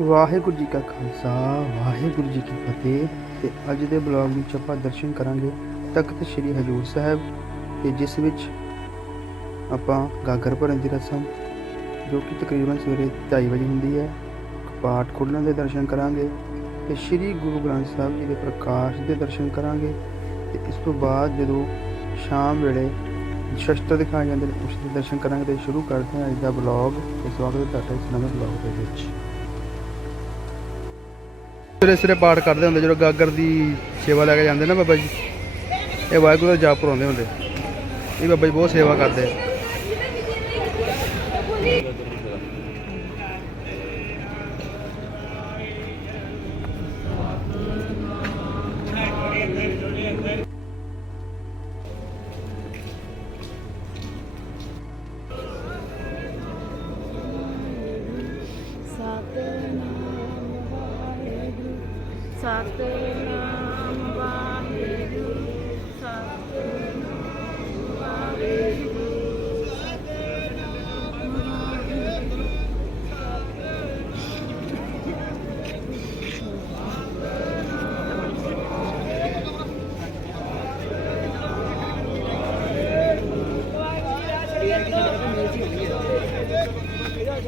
ਵਾਹਿਗੁਰੂ ਜੀ ਕਾ ਖਾਲਸਾ, ਵਾਹਿਗੁਰੂ ਜੀ ਕੀ ਫਤਿਹ। ਤੇ ਅੱਜ ਦੇ ਬਲੌਗ ਵਿੱਚ ਆਪਾਂ ਦਰਸ਼ਨ ਕਰਾਂਗੇ ਤਖਤ ਸ੍ਰੀ ਹਜੂਰ ਸਾਹਿਬ, ਤੇ ਜਿਸ ਵਿੱਚ ਆਪਾਂ ਗਾਗਰ ਭਰਨ ਦੀ ਰਸਮ, ਜੋ ਕਿ ਤਕਰੀਬਨ ਸਵੇਰੇ 2:30 ਵਜੇ ਹੁੰਦੀ ਹੈ, ਪਾਠ ਖੁੱਲ੍ਹਣ ਦੇ ਦਰਸ਼ਨ ਕਰਾਂਗੇ, ਤੇ ਸ੍ਰੀ ਗੁਰੂ ਗ੍ਰੰਥ ਸਾਹਿਬ ਜੀ ਦੇ ਪ੍ਰਕਾਸ਼ ਦੇ ਦਰਸ਼ਨ ਕਰਾਂਗੇ, ਤੇ ਇਸ ਤੋਂ ਬਾਅਦ ਜਦੋਂ ਸ਼ਾਮ ਵੇਲੇ ਸ਼ਸਤਰ ਦਿਖਾਏ ਜਾਂਦੇ ਨੇ, ਉਸ ਦੇ ਦਰਸ਼ਨ ਕਰਾਂਗੇ, ਤੇ ਸ਼ੁਰੂ ਕਰਦੇ ਹਾਂ ਅੱਜ ਦਾ ਬਲੌਗ ਤੇ ਸਵਾਗਤ ਹੈ ਤੁਹਾਡਾ ਇਸ ਨਵੇਂ ਬਲੌਗ ਦੇ ਵਿੱਚ। ਸਵੇਰੇ ਸਵੇਰੇ ਪਾਠ ਕਰਦੇ ਹੁੰਦੇ, ਜਦੋਂ ਗਾਗਰ ਦੀ ਸੇਵਾ ਲੈ ਕੇ ਜਾਂਦੇ ਨਾ ਬਾਬਾ ਜੀ, ਇਹ ਵਾਹਿਗੁਰੂ ਦਾ ਜਾਪ ਪੜਾਉਂਦੇ ਹੁੰਦੇ। ਇਹ ਬਾਬਾ ਜੀ ਬਹੁਤ ਸੇਵਾ ਕਰਦੇ। ਆ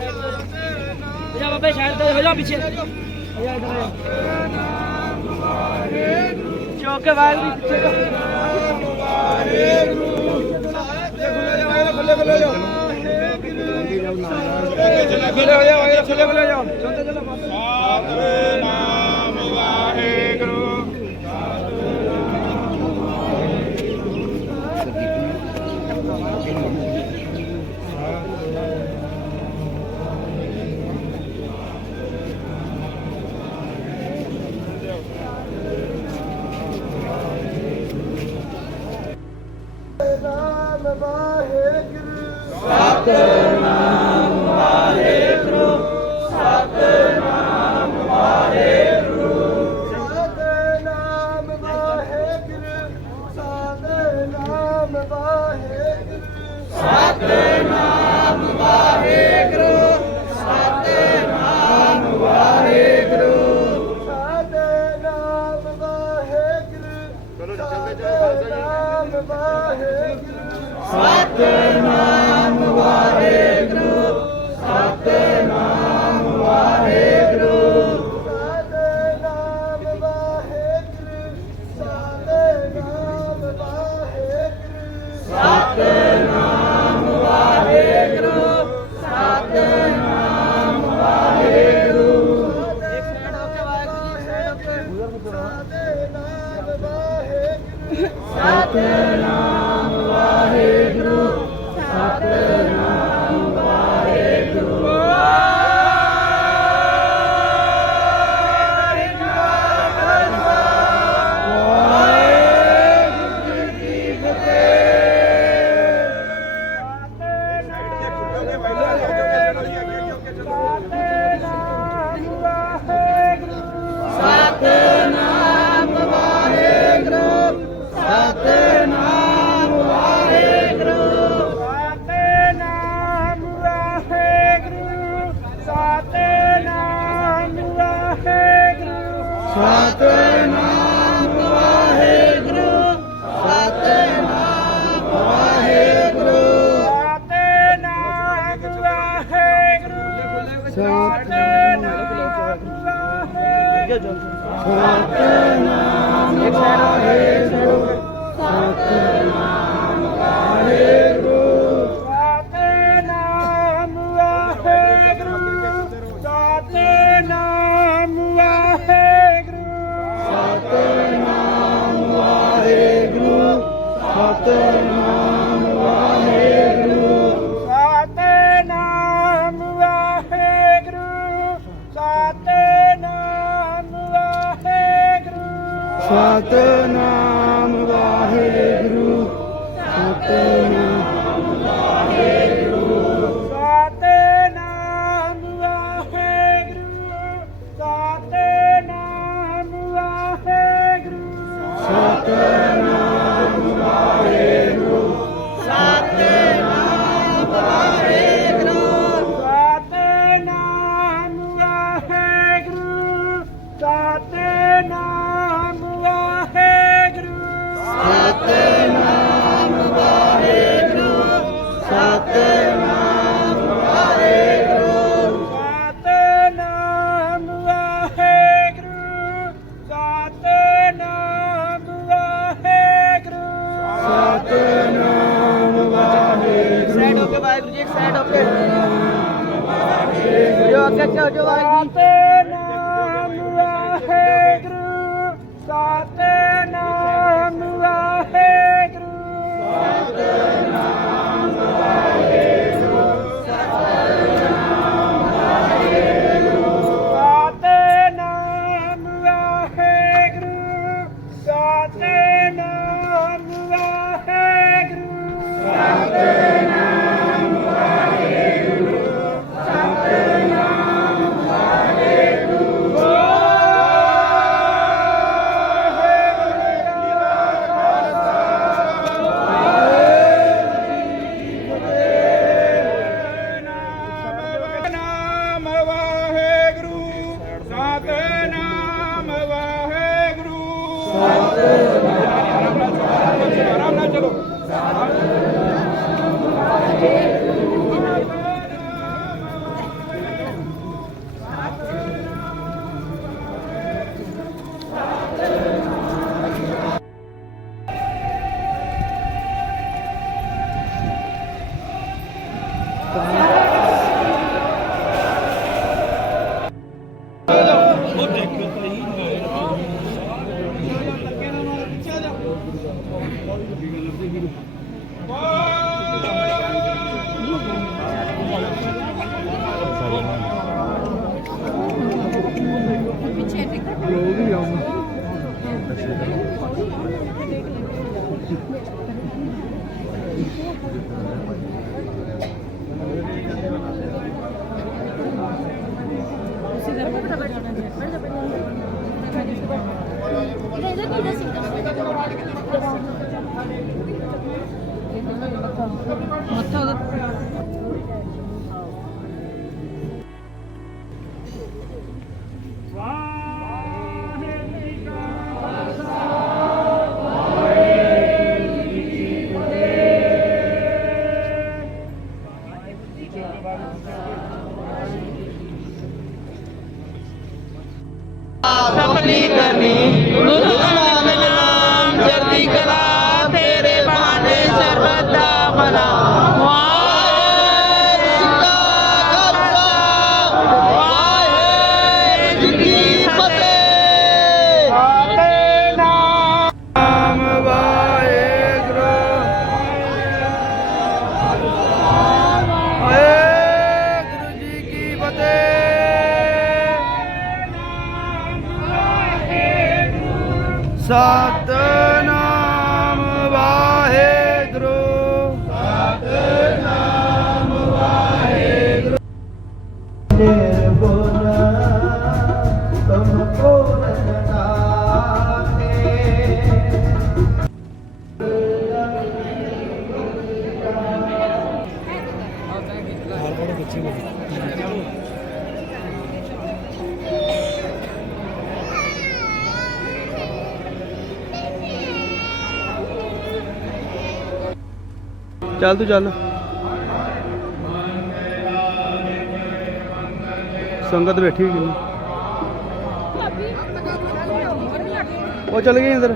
ਜਾ ਬਾਬੇ ਸ਼ਾਇਦ ਤੇ ਹੋ ਜਾ ਪਿੱਛੇ ਚੌਕ ਵਾਗਰੀ ਪਿੱਛੇ ਖੱਲੇ ਖੱਲੇ ਜਾ ਖੱਲੇ ਖੱਲੇ ਜਾ ਖੱਲੇ ਖੱਲੇ ਜਾ। ਸੰਤ ਚਲਾ ਬਾਬੇ ਨਾਮ ਵਾਹਿਗੁਰੂ। ਸਤਨਾਮ ਵਾਹਿਗੁਰੂ। ਸਤਨਾਮ ਵਾਹਿਗੁਰੂ। ਸਤਨਾਮ ਵਾਹਿਗੁਰੂ। ਸਤਨਾਮ ਵਾਹਿਗੁਰੂ। ਸਤਨਾਮ ਵਾਹਿਗੁਰੂ। ਚਲੋ ਚੱਲਦੇ ਚੱਲਦੇ ਸਤਨਾਮ ਵਾਹਿਗੁਰੂ ਸਤਨਾਮ Glória. ਵਾਹਿਗੁਰੂ ਸਤਨਾਮ ਵਾਹਿਗੁਰੂ ਸਤਨਾਮ ਵਾਹਿਗੁਰੂ। ਸਤਨਾਮ ਵਾਹਿਗੁਰੂ। ਸਤਨਾਮ ਵਾਹਿਗੁਰੂ। ਸਤਨਾਮ ਵਾਹਿਗੁਰੂ। ਸਤਨਾਮ ਬੱਚਾ ਜੋ ਸਤਨਾਮ ਵਾਹਿਗੁਰੂ ਸਤਨਾਮ ਆਪਣੀ करा तेरे बहाने सरबत मला ਚੱਲ ਤੂੰ ਚੱਲ। ਸੰਗਤ ਬੈਠੀ ਹੋਈ ਹੈ ਉਹ ਚਲ ਗਈ ਅੰਦਰ।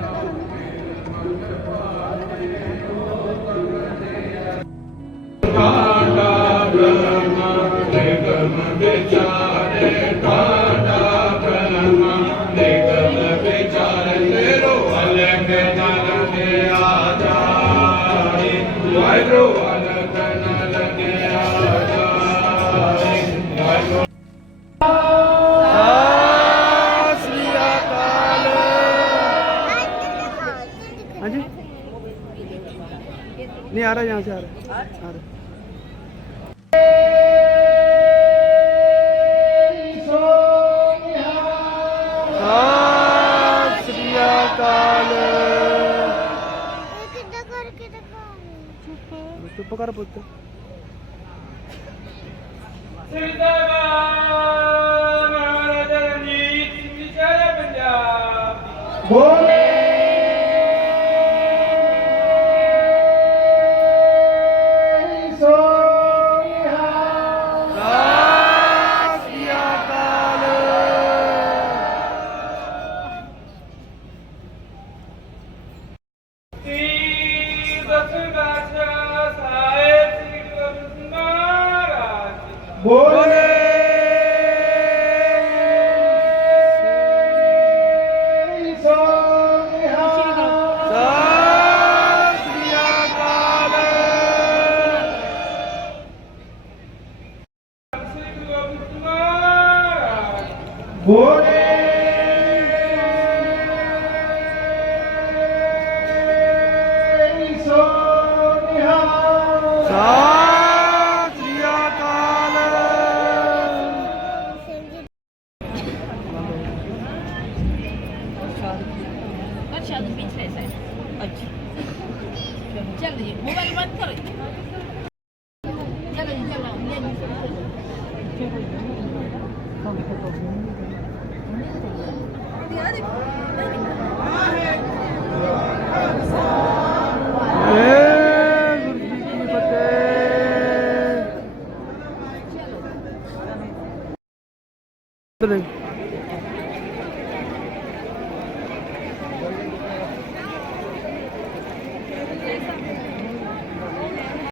नहीं आ रहा यहाँ से आ रहा आ रहा ਸਤਿ ਸ੍ਰੀ ਅਕਾਲ ਕਿੱਦਾਂ ਕਰਕੇ ਦਿਖਾਉਂ चुप कर पुत्र ਸਿੰਦਾਬਾਦ ਮਹਾਰਾਜਾ ਰਣਜੀਤ ਸਿੰਘ ਜੀ ਚਾਰੇ ਪੰਜਾਬ ਬੋਲੇ ਵਾਹਿਗੁਰੂ ਜੀ ਕੀ ਫਤਿਹ